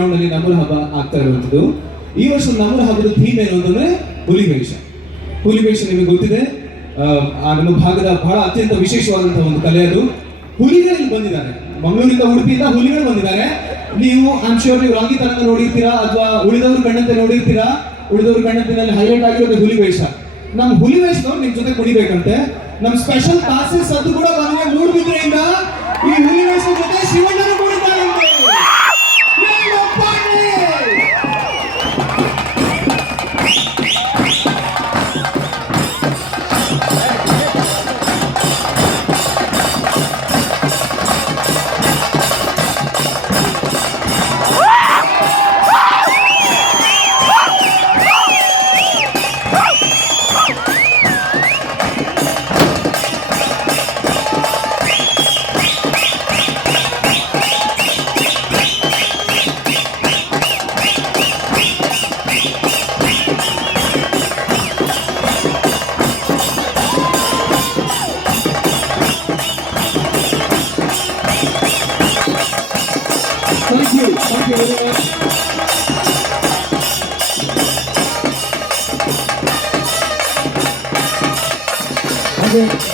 ನಮ್ಮೂರ ಹಬ್ಬ ಆಗ್ತಾ ಇರುವಂತದ್ದು. ಈ ವರ್ಷ ನಮ್ಮೂರ ಹಬ್ಬದ ಥೀಮ್ ಏನು ಅಂತಂದ್ರೆ ಹುಲಿವೇಷ. ಹುಲಿವೇಷ ನಿಮಗೆ ಗೊತ್ತಿದೆ, ನಮ್ಮ ಭಾಗದ ಬಹಳ ಅತ್ಯಂತ ವಿಶೇಷವಾದಂತಹ ಒಂದು ಕಲೆ ಅದು. ಹುಲಿಗಳಲ್ಲಿ ಬಂದಿದ್ದಾರೆ, ಮಂಗಳೂರಿಂದ ಉಡುಪಿಯಿಂದ ಹುಲಿಗಳು ಬಂದಿದ್ದಾರೆ. ನೀವು ಐಮ್ ಶ್ಯೂರ್ ನೀವು ರಾಗಿ ತರಂಗ ನೋಡಿರ್ತೀರಾ ಅಥವಾ ಉಳಿದವರು ಕಣ್ಣಂತೆ ನೋಡಿರ್ತೀರಾ. ಉಳಿದವರು ಕಣ್ಣಂತಿನಲ್ಲಿ ಹೈಲೈಟ್ ಆಗಿರೋದು ಹುಲಿವೇಷ. ನಮ್ಮ ಹುಲಿವೇಷದವ್ರು ನಿಮ್ ಜೊತೆ ಕುಣಿಬೇಕಂತೆ. ನಮ್ಮ ಸ್ಪೆಷಲ್ ಕ್ಲಾಸಸ್ ಅದು ಕೂಡ ಬಂದಿದೆ ಮೂಡುಬಿದ್ರೆಯಿಂದ. ಈ ಹುಲಿವೇಷ ಜೊತೆ ಶಿವಣ್ಣನು ಕುಣಿತಾರಂತೆ. Thank you very much.